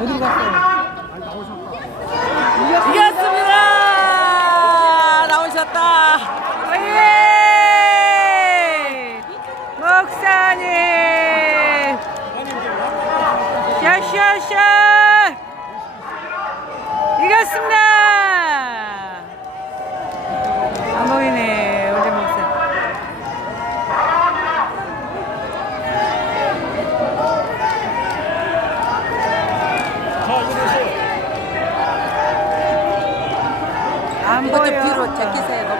어디로 갔어요? 이겼습니다. 나오셨다. 예! 목사님. 샤샤샤. 이겼습니다. 안 보이네 우리 목사. 안 이것 좀 보여. 뒤로 제끼세요.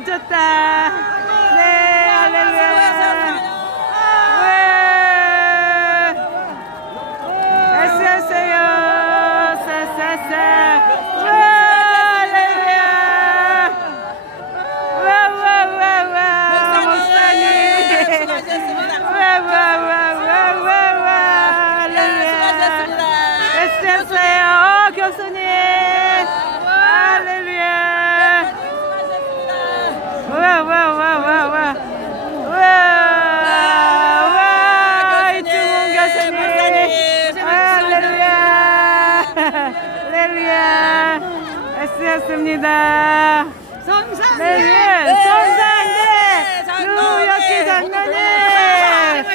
놓쳤다. 네 할렐루야. 와. 애쓰셨어요. 싸싸싸. 와 할렐루야. 와 와 와 와 목사님 와 와 와 와 와 와 할렐루야 애쓰셨어요 교수님 할렐루야 와와와와와 와와 이충훈 교수님 할렐루야 할렐루야 애쓰셨습니다 네, 네, 선사인데 누렇게 장난해.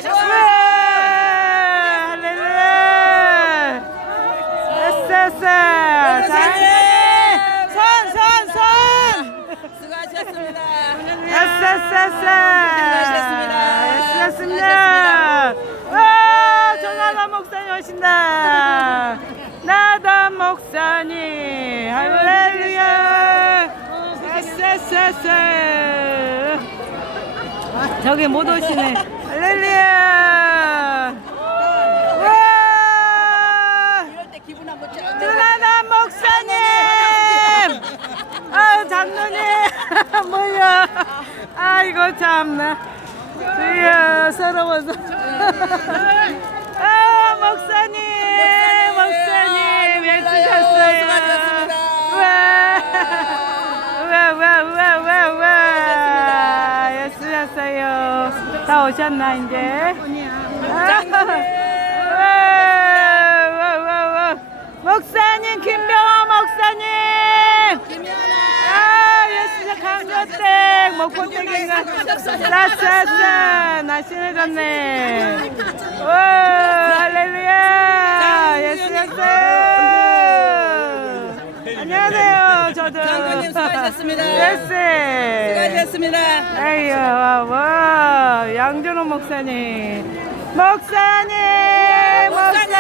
와, 할렐루야. 에싸싸. 장난해. 선, 선, 선. 수고하셨습니다. 에싸싸싸. 수고하셨습니다. 에쓰셨습니다. 와, 전하다 목사님 오신다. 나다 목사님. 할렐루야. 에싸싸싸. 저기 못 오시네. 할렐루야. 아 뭐야? 아이고 참나. 주여 서러워서. 아 목사님 애쓰셨어요. 다 오셨나 이제? 와와와와 목사님 김병호 목사님. 아 감사댁 목포댁인가 싸싸싸 날씬해졌네. 와 할렐루야 예수였어요. 안녕하세요 저도. 수고하셨습니다. 예스. 수고하셨습니다. 에이야, 와, 와, 양준호 목사님. 목사님, 목사님,